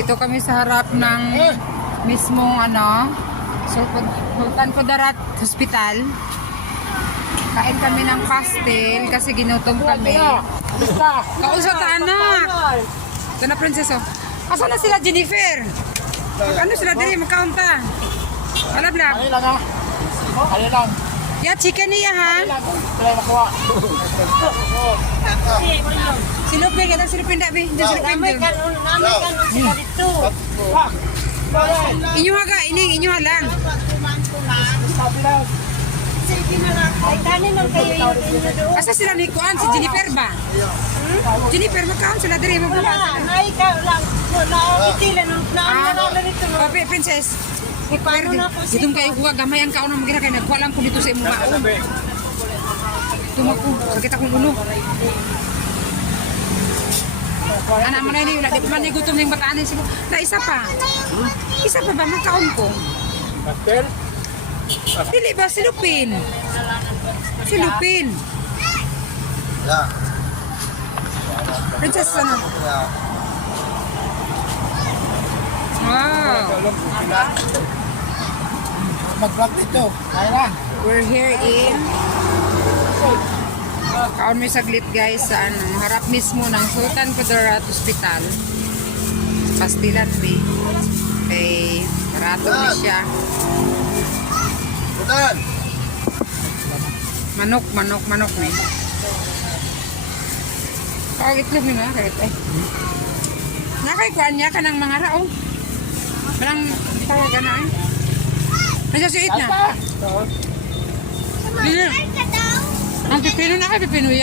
Dito kami sa harap ng mismong Sultan Kudarat Hospital. Kain kami ng pastel kasi ginutom kami. Kausap ka anak. Ito na prinseso. Asa na sila Jennifer? Ano sila diri magkaunta? Alab-lab. Ano lang ha? Ano lang? Ya chicken niya ha. Kailan nakuha? Silupin ka silupin dabi. Silupin dabi. Inyo ha ka, inyo ha lang. Asa sila ni Kuan si Jennifer ba? Jennifer magkaon sila diri mo ba? Papi princess. Paano na po Itong kayo kuha gamay ang kaon mo gina kay nagkuha lang ko dito sa imo baon. Tumaku, sakit akong ulo. Ana mo na ni wala di man ni gutom ning bataan ni sila. Na isa pa. Isa pa ba magkaon ko? Pastel? Dili ba silupin? Silupin. Ya. Princess ano? Wow. Mag-vlog dito. Kaya lang. We're here in kaon may saglit guys sa harap mismo ng Sultan Kudarat Hospital. Pastilan B. Okay, barato na siya. Sultan. Manok ni. Kagit lang yun ha, kahit ay. Nakay niya ka ng mga rao. Walang tawagan na eh. Nandiyan si Eat na. Ang pipino na kay pipino yan.